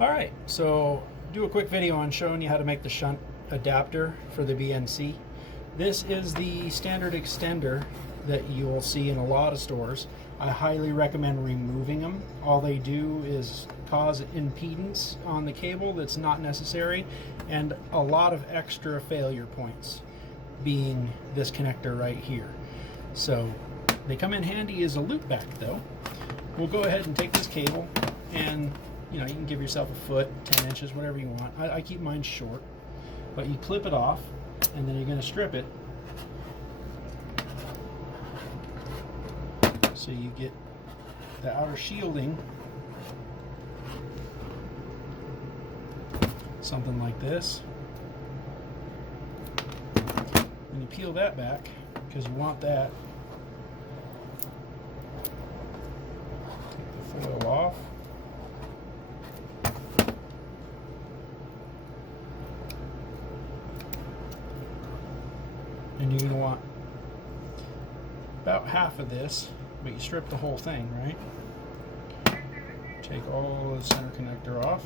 Alright, so do a quick video on showing you how to make the shunt adapter for the BNC. This is the standard extender that you will see in a lot of stores. I highly recommend removing them. All they do is cause impedance on the cable that's not necessary and a lot of extra failure points, being this connector right here. So they come in handy as a loop back though. We'll go ahead and take this cable and you can give yourself a foot, 10 inches, whatever you want. I keep mine short, but you clip it off and then you're going to strip it so you get the outer shielding, something like this. And you peel that back because you want that. Take the foil off. And you're going to want about half of this, but you strip the whole thing, right? Take all the center connector off.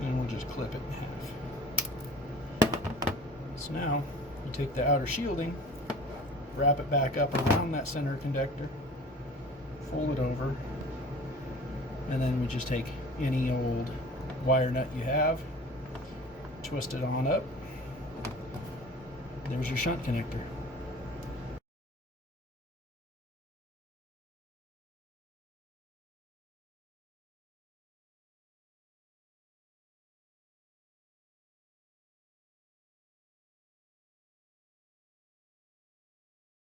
And we'll just clip it in half. So now you take the outer shielding, wrap it back up around that center conductor, fold it over, and then we just take any old wire nut you have, twist it on up. There's your shunt connector.